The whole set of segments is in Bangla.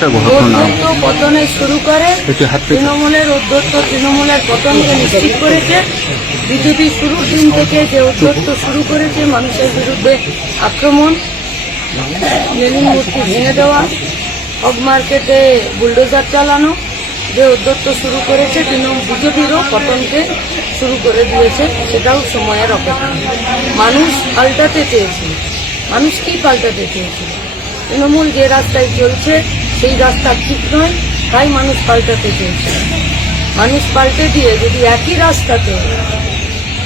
একটা ঘটনা পতনে শুরু করে তৃণমূলের উদ্ধত্ত তৃণমূলের পতনকে নিশ্চিত করেছে। বিজেপি শুরুর দিন থেকে যে উদ্ধত্ত শুরু করেছে, মানুষের বিরুদ্ধে আক্রমণ, লেনিন মূর্তি ভেঙে দেওয়া, হক মার্কেটে বুলডোজার চালানো, যে উদ্ধত্ত শুরু করেছে বিজেপিরও পতনকে শুরু করে দিয়েছে। সেটাও সময়ের অপেক্ষা। মানুষ পাল্টাতে চেয়েছিল। মানুষ কি পাল্টাতে চেয়েছিল? তৃণমূল যে রাস্তায় চলছে সেই রাস্তা ঠিক নয়, তাই মানুষ পাল্টাতে চেয়েছিল। মানুষ পাল্টে দিয়ে যদি একই রাস্তাতে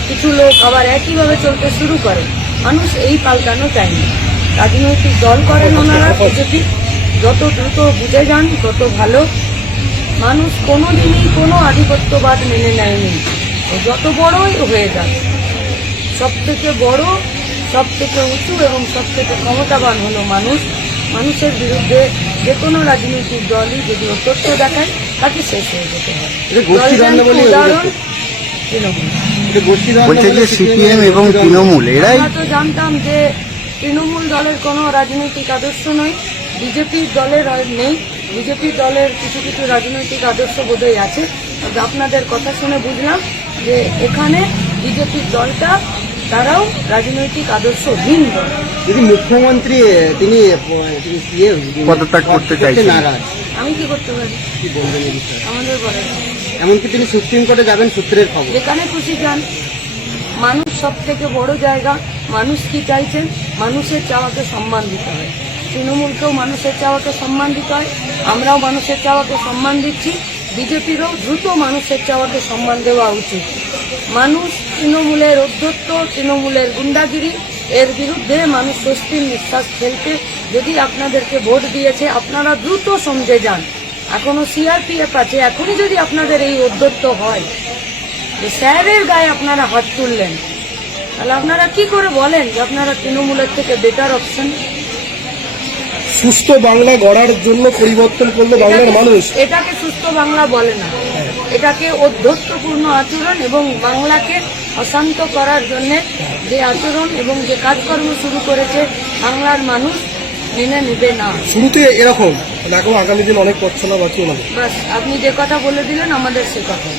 কিছু লোক আবার একইভাবে চলতে শুরু করে, মানুষ এই পাল্টানো চায়নি। রাজনৈতিক দল করেন ওনারা, বিজেপি যত দ্রুত বুঝে যান তত ভালো। মানুষ কোনোদিনই কোনো আধিপত্যবাদ মেনে নেয়নি। যত বড়ই হয়ে যান, সব থেকে বড়, সব থেকে উঁচু এবং সব থেকে ক্ষমতাবান হলো মানুষ। মানুষের বিরুদ্ধে যে কোনো রাজনৈতিক দলই যদি তথ্য দেখায়, তাকে শেষ হয়ে যেতে হয়। উদাহরণ তৃণমূল। বলছে যে সিপিএম এবং তৃণমূল এরাই। আমরা তো জানতাম যে তৃণমূল দলের কোনো রাজনৈতিক আদর্শ নয়, বিজেপির দলের নেই। বিজেপি দলের কিছু কিছু রাজনৈতিক আদর্শ বোধহয় আছে। আপনাদের কথা শুনে বুঝলাম যে এখানে বিজেপির দলটা তারাও রাজনৈতিক আদর্শহীন দল। যদি মুখ্যমন্ত্রী তিনি পদত্যাগ করতে চাইছেন, আমি কি করতে পারি? কি বলবেন? আমাদের বলে এমনকি তিনি সুপ্রিম কোর্টে যাবেন, সূত্রের খবর। যেখানে খুশি যান। মানুষ সব থেকে বড় জায়গা। মানুষ কি চাইছেন? মানুষের চাওয়াকে সম্মান দিতে হয়। তৃণমূলকেও মানুষের চাওয়াকে সম্মান দিতে হয়, আমরাও মানুষের চাওয়াকে সম্মান দিচ্ছি। বিজেপিরও দ্রুত মানুষের চাওয়াকে সম্মান দেওয়া উচিত। মানুষ তৃণমূলের অধ্যত্ত, তৃণমূলের গুন্ডাগিরি, এর বিরুদ্ধে মানুষ স্বস্তির নিঃশ্বাস ফেলতে যদি আপনাদেরকে ভোট দিয়েছে, আপনারা দ্রুত সমঝে যান। এখনো সিআরপিএফ আছে। এখনই যদি আপনাদের এই অধ্যত্ত হয় যে স্যারের গায়ে আপনারা হাত তুললেন, তাহলে আপনারা কি করে বলেন যে আপনারা তৃণমূলের থেকে বেটার অপশন? সুস্থ বাংলা গড়ার জন্য পরিবর্তন করলো বাংলার মানুষ। এটাকে সুস্থ বাংলা বলে না, এটাকে অধ্যত্তপূর্ণ আচরণ এবং বাংলাকে অশান্ত করার জন্য যে আচরণ এবং যে কাজকর্ম শুরু করেছে বাংলার মানুষ মেনে নেবে না। শুরুতে এরকম, এখন আগামী দিন অনেক পথ চলা বাকি। বাস আপনি যে কথা বলে দিলেন আমাদের সে কথা।